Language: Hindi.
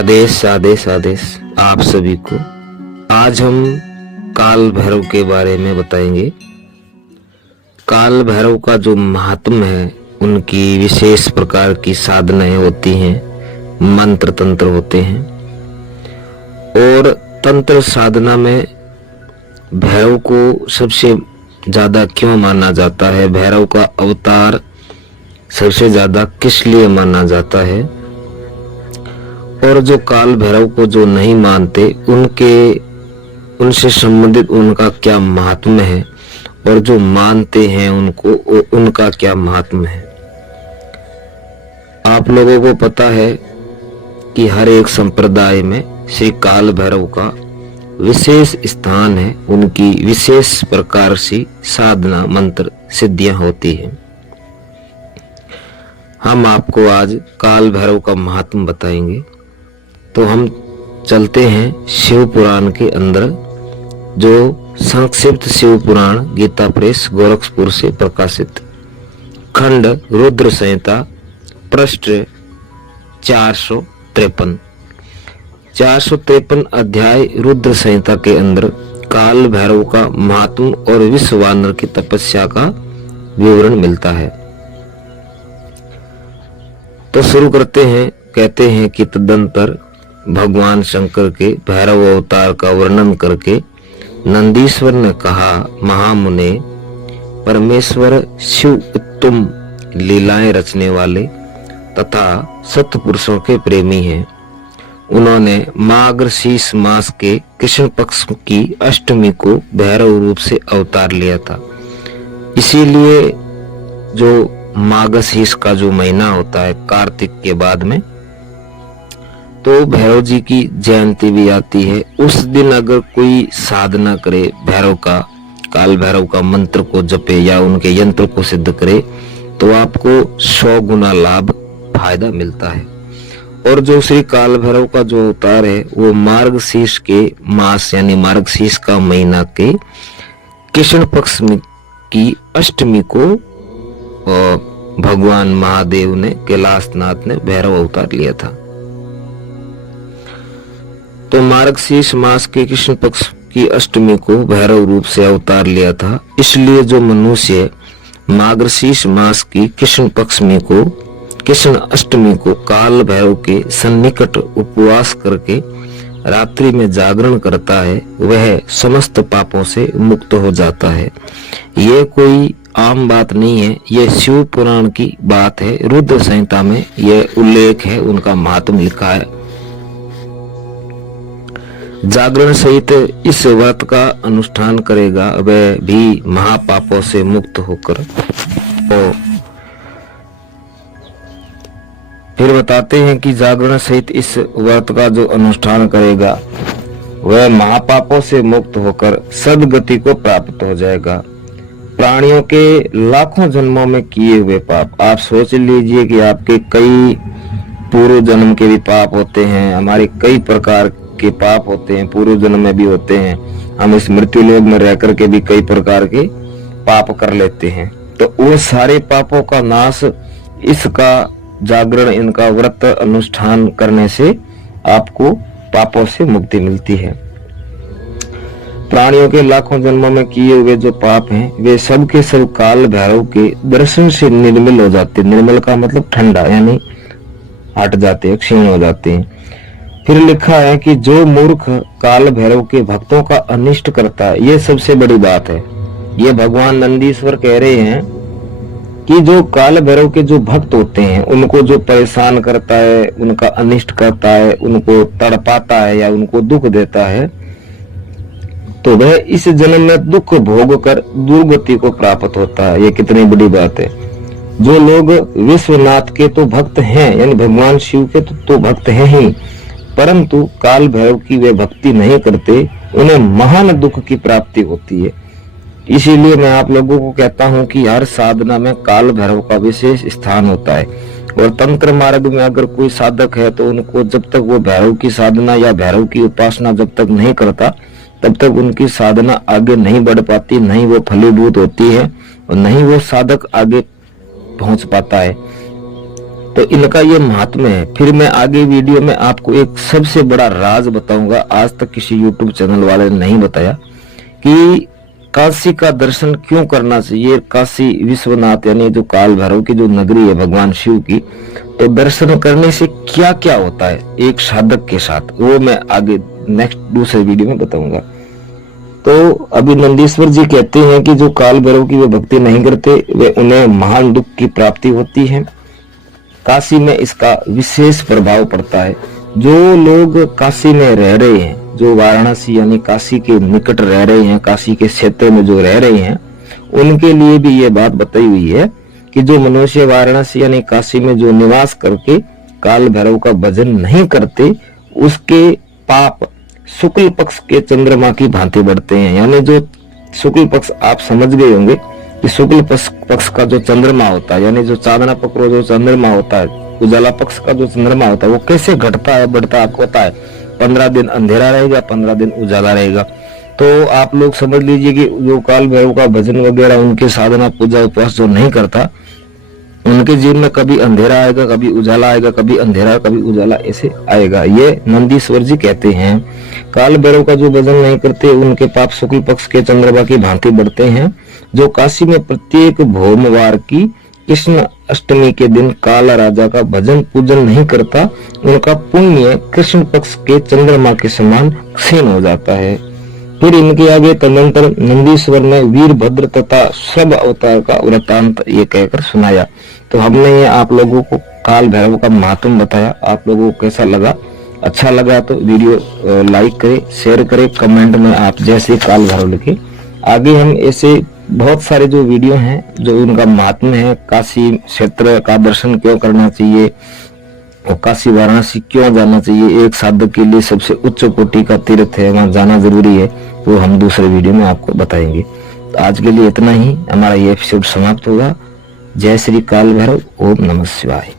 आदेश आदेश आदेश आप सभी को। आज हम काल भैरव के बारे में बताएंगे। काल भैरव का जो महात्म है, उनकी विशेष प्रकार की साधनाएं होती हैं, मंत्र तंत्र होते हैं। और तंत्र साधना में भैरव को सबसे ज्यादा क्यों माना जाता है, भैरव का अवतार सबसे ज्यादा किस लिए माना जाता है, और जो काल भैरव को जो नहीं मानते उनसे संबंधित उनका क्या महात्म्य है, और जो मानते हैं उनको उनका क्या महात्म्य है। आप लोगों को पता है कि हर एक संप्रदाय में श्री काल भैरव का विशेष स्थान है, उनकी विशेष प्रकार से साधना मंत्र सिद्धियां होती हैं। हम आपको आज काल भैरव का महात्म्य बताएंगे। तो हम चलते हैं शिव पुराण के अंदर, जो संक्षिप्त शिव पुराण गीता प्रेस गोरखपुर से प्रकाशित, खंड रुद्र संहिता, पृष्ठ 453 अध्याय रुद्र संहिता के अंदर काल भैरव का महात्म्य और विश्व वानर की तपस्या का विवरण मिलता है। तो शुरू करते हैं। कहते हैं कि तदंतर भगवान शंकर के भैरव अवतार का वर्णन करके नंदीश्वर ने कहा, महामुने, परमेश्वर शिव उत्तम लीलाएं रचने वाले तथा सत्पुरुषों के प्रेमी हैं। उन्होंने मार्गशीर्ष मास के कृष्ण पक्ष की अष्टमी को भैरव रूप से अवतार लिया था। इसीलिए जो मार्गशीर्ष का जो महीना होता है कार्तिक के बाद में, तो भैरव जी की जयंती भी आती है। उस दिन अगर कोई साधना करे, भैरव का, काल भैरव का मंत्र को जपे या उनके यंत्र को सिद्ध करे, तो आपको 100 गुना लाभ फायदा मिलता है। और जो श्री काल भैरव का जो अवतार है, वो मार्गशीर्ष के मास यानी मार्गशीर्ष का महीना के कृष्ण पक्ष की अष्टमी को भगवान महादेव ने, कैलाशनाथ ने भैरव अवतार लिया था। तो मार्गशीर्ष मास के कृष्ण पक्ष की अष्टमी को भैरव रूप से अवतार लिया था। इसलिए जो मनुष्य मार्गशीर्ष मास की कृष्ण अष्टमी को काल भैरव के सन्निकट उपवास करके रात्रि में जागरण करता है, वह समस्त पापों से मुक्त हो जाता है। ये कोई आम बात नहीं है, ये शिव पुराण की बात है। रुद्र संहिता में यह उल्लेख है, उनका महात्म्य लिखा है। जागरण सहित इस व्रत का अनुष्ठान करेगा, वह भी महापापों से मुक्त होकर। तो फिर बताते हैं कि जागरण सहित इस व्रत का जो अनुष्ठान करेगा, वह महापापों से मुक्त होकर सद्गति को प्राप्त हो जाएगा। प्राणियों के लाखों जन्मों में किए हुए पाप, आप सोच लीजिए कि आपके कई पूर्व जन्म के भी पाप होते हैं, हमारे कई प्रकार के पाप होते हैं, पूर्व जन्म में भी होते हैं। हम इस मृत्यु लोक में रह करके भी कई प्रकार के पाप कर लेते हैं। तो वो सारे पापों का नाश इसका जागरण, इनका व्रत अनुष्ठान करने से आपको पापों से मुक्ति मिलती है। प्राणियों के लाखों जन्मों में किए हुए जो पाप हैं, वे सब के सब काल भैरव के दर्शन से निर्मल हो जाते। निर्मल का मतलब ठंडा, यानी हट जाते, क्षीण हो जाते हैं। फिर लिखा है कि जो मूर्ख काल भैरव के भक्तों का अनिष्ट करता है, ये सबसे बड़ी बात है। ये भगवान नंदीश्वर कह रहे हैं कि जो काल भैरव के जो भक्त होते हैं, उनको जो परेशान करता है, उनका अनिष्ट करता है, उनको तड़पाता है या उनको दुख देता है, तो वह इस जन्म में दुख भोग कर दुर्गति को प्राप्त होता है। ये कितनी बड़ी बात है। जो लोग विश्वनाथ के तो भक्त हैं, यानी भगवान शिव के तो भक्त हैं ही, परंतु काल भैरव की वे भक्ति नहीं करते, उन्हें महान दुख की प्राप्ति होती है। इसीलिए मैं आप लोगों को कहता हूं कि हर साधना में काल भैरव का विशेष स्थान होता है। और तंत्र मार्ग में अगर कोई साधक है, तो उनको जब तक वो भैरव की साधना या भैरव की उपासना जब तक नहीं करता, तब तक उनकी साधना आगे नहीं बढ़ पाती, नहीं वो फलीभूत होती है और नहीं वो साधक आगे पहुंच पाता है। तो इनका ये महात्म्य है। फिर मैं आगे वीडियो में आपको एक सबसे बड़ा राज बताऊंगा, आज तक किसी यूट्यूब चैनल वाले ने नहीं बताया, कि काशी का दर्शन क्यों करना चाहिए। काशी विश्वनाथ यानी जो काल भैरव की जो नगरी है भगवान शिव की, तो दर्शन करने से क्या क्या होता है एक साधक के साथ, वो मैं आगे नेक्स्ट दूसरे वीडियो में बताऊंगा। तो अभी नंदीश्वर जी कहते हैं कि जो काल भैरव की वे भक्ति नहीं करते वे उन्हें महान दुख की प्राप्ति होती है। काशी में इसका विशेष प्रभाव पड़ता है। जो लोग काशी में रह रहे हैं, जो वाराणसी यानी काशी के निकट रह रहे हैं, काशी के क्षेत्र में जो रह रहे हैं, उनके लिए भी ये बात बताई हुई है कि जो मनुष्य वाराणसी यानी काशी में जो निवास करके काल भैरव का भजन नहीं करते, उसके पाप शुक्ल पक्ष के चंद्रमा की भांति बढ़ते हैं। यानी जो शुक्ल पक्ष आप समझ गए होंगे कि शुक्ल पक्ष का जो चंद्रमा होता है, यानी जो चांदना पकड़ो जो चंद्रमा होता है, उजाला पक्ष का जो चंद्रमा होता है, वो कैसे घटता है बढ़ता आपको पता है। 15 दिन अंधेरा रहेगा, 15 दिन उजाला रहेगा। तो आप लोग समझ लीजिए कि जो काल भैरव का भजन वगैरह, उनके साधना पूजा उपवास जो नहीं करता, उनके जीवन में कभी अंधेरा आएगा, कभी उजाला आएगा, कभी अंधेरा कभी उजाला ऐसे आएगा। ये नंदीश्वर जी कहते हैं। काल भैरव का जो भजन नहीं करते उनके पाप शुक्ल पक्ष के चंद्रमा की भांति बढ़ते हैं। जो काशी में प्रत्येक भोमवार की कृष्ण अष्टमी के दिन काला राजा का भजन पूजन नहीं करता, उनका पुण्य कृष्ण पक्ष के चंद्रमा के समान क्षीण हो जाता है। फिर इनके आगे तदनंतर नंदीश्वर ने वीरभद्र तथा सब अवतार का वृत्तांत ये कहकर सुनाया। तो हमने ये आप लोगों को काल भैरव का महात्म बताया। आप लोगों को कैसा लगा? अच्छा लगा तो वीडियो लाइक करें, शेयर करें, कमेंट में आप जैसे काल भैरव लिखे। आगे हम ऐसे बहुत सारे जो वीडियो हैं जो उनका महात्म्य है, काशी क्षेत्र का दर्शन क्यों करना चाहिए और काशी वाराणसी क्यों जाना चाहिए, एक साधक के लिए सबसे उच्च कोटि का तीर्थ है, वहां जाना जरूरी है, तो हम दूसरे वीडियो में आपको बताएंगे। तो आज के लिए इतना ही, हमारा ये एपिसोड समाप्त होगा। जय श्री काल भैरव, ओम नमः शिवाय।